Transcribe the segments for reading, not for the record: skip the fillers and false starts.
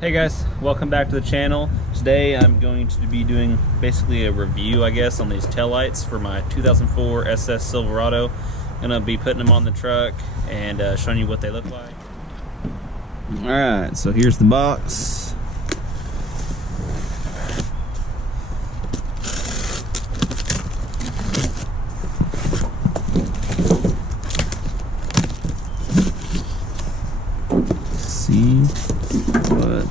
Hey guys, welcome back to the channel. Today I'm going to be doing basically a review, I guess, on these taillights for my 2004 SS Silverado. I'm gonna be putting them on the truck and showing you what they look like. Alright, so here's the box. See what,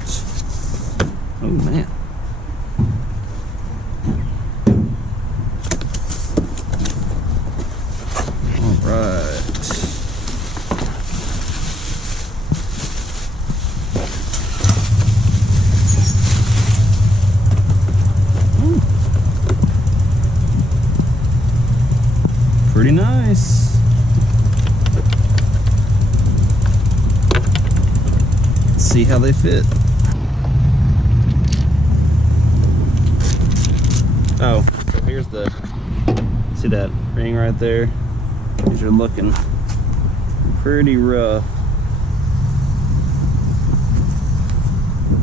oh man. All right. Ooh. Pretty nice. See how they fit. Oh, so here's the, see that ring right there? These are looking pretty rough.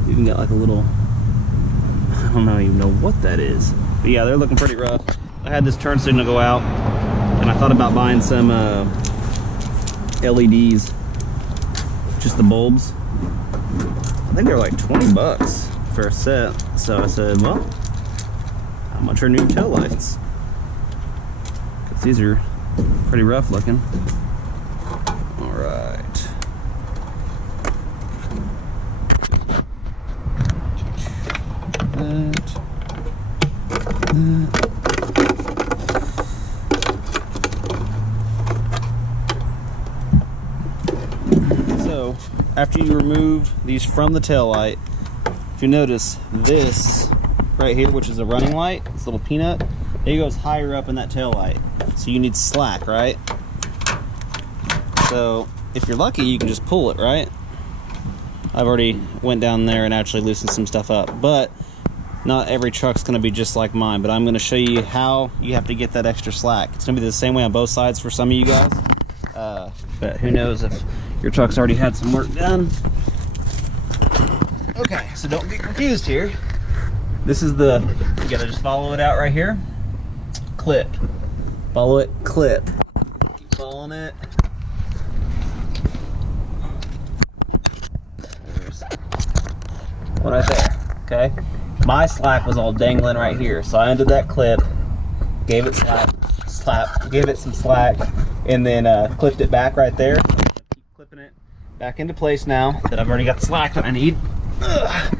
Even got like a little, I don't even know what that is. But yeah, they're looking pretty rough. I had this turn signal go out and I thought about buying some LEDs, just the bulbs. I think they're like 20 bucks for a set. So I said, well, how much are new tail lights? Because these are pretty rough looking. All right. So after you remove these from the tail light, if you notice this right here, which is a running light, this little peanut, it goes higher up in that tail light. So you need slack, right? So if you're lucky, you can just pull it, right? I've already went down there and actually loosened some stuff up, but not every truck's gonna be just like mine, but I'm gonna show you how you have to get that extra slack. It's gonna be the same way on both sides for some of you guys, but who knows if your truck's already had some work done. Okay, so don't get confused here. This is the, you gotta just follow it out right here. Clip. Follow it, clip. Keep following it. There's one right there, okay? My slack was all dangling right here, so I undid that clip, gave it gave it some slack, and then clipped it back right there. Keep clipping it back into place now that I've already got the slack that I need. Ugh.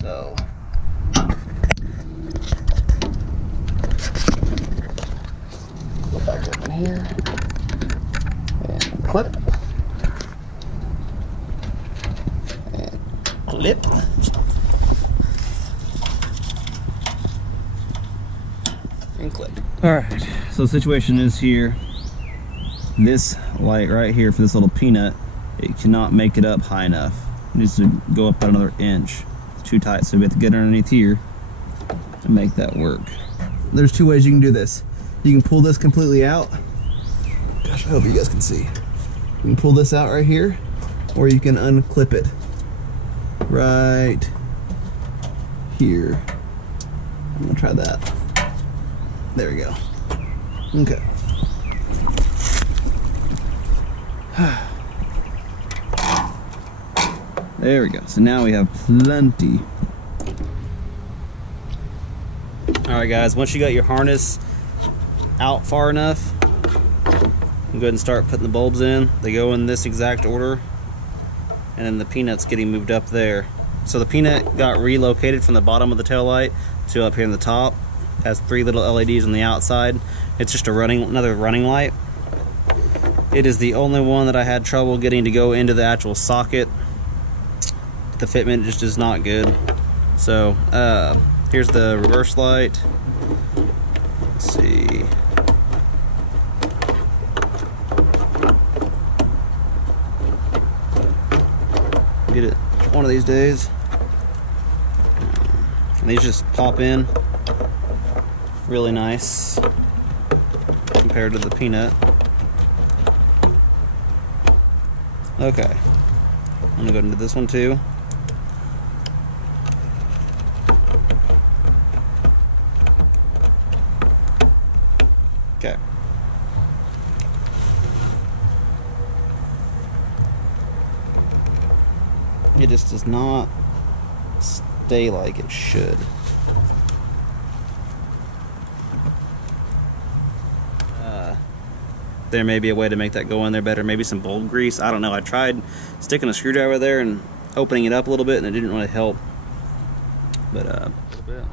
So go back up in here and clip and clip. And clip. All right, so the situation is here. This light right here for this little peanut, it cannot make it up high enough. It needs to go up about another inch. It's too tight, so we have to get underneath here to make that work. There's two ways you can do this. You can pull this completely out. Gosh, I hope you guys can see. You can pull this out right here, or you can unclip it right here. I'm gonna try that. There we go. Okay. There we go. So now we have plenty. Alright guys, once you got your harness out far enough, go ahead and start putting the bulbs in. They go in this exact order, and then the peanut's getting moved up there. So the peanut got relocated from the bottom of the tail light to up here in the top. Has three little LEDs on the outside. It's just another running light. It is the only one that I had trouble getting to go into the actual socket. The fitment just is not good. So here's the reverse light. Let's see. Get it one of these days. And these just pop in really nice compared to the peanut. Okay. I'm gonna go into this one too. Okay. It just does not stay like it should. There may be a way to make that go in there better. Maybe some bulb grease. I don't know. I tried sticking a screwdriver there and opening it up a little bit, and it didn't really help. But a little bit.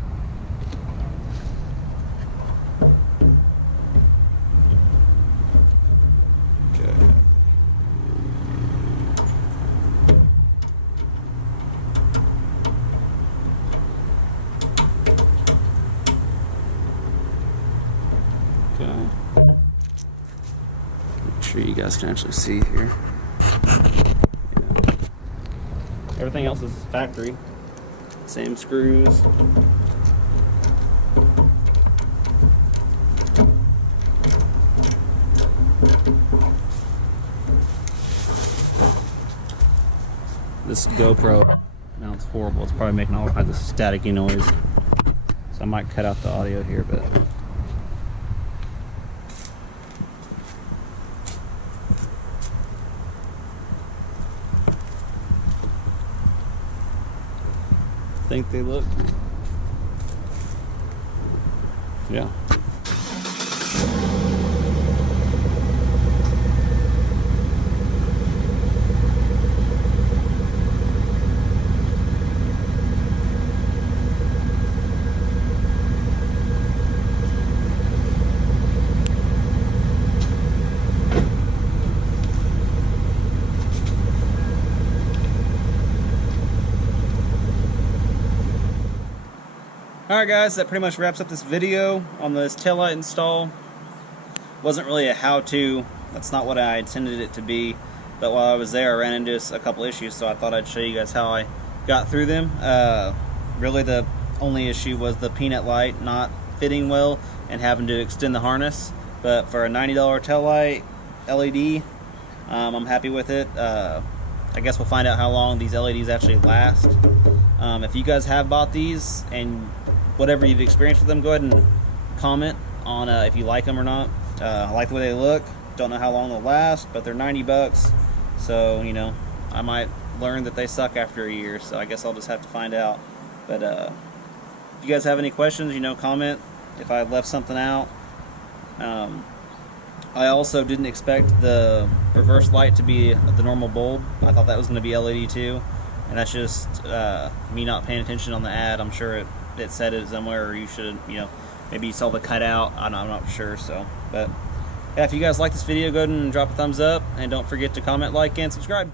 Okay. Make sure you guys can actually see here. Yeah. Everything else is factory. Same screws. This GoPro mounts horrible. It's probably making all kinds of staticky noise. So I might cut out the audio here, but think they look, yeah. Alright guys, that pretty much wraps up this video on this taillight install. Wasn't really a how-to, that's not what I intended it to be, but while I was there I ran into a couple issues, so I thought I'd show you guys how I got through them. Really the only issue was the peanut light not fitting well and having to extend the harness, but for a $90 taillight LED, I'm happy with it. I guess we'll find out how long these LEDs actually last. If you guys have bought these and whatever you've experienced with them, go ahead and comment on if you like them or not. I like the way they look. Don't know how long they'll last, but they're 90 bucks. So, you know, I might learn that they suck after a year, so I guess I'll just have to find out. But if you guys have any questions, you know, comment if I left something out. I also didn't expect the reverse light to be the normal bulb. I thought that was going to be LED too, and that's just me not paying attention on the ad. I'm sure it said it somewhere, or you should, you know, maybe you saw the cutout. I'm not sure. So, but yeah, if you guys like this video, go ahead and drop a thumbs up, and don't forget to comment, like, and subscribe.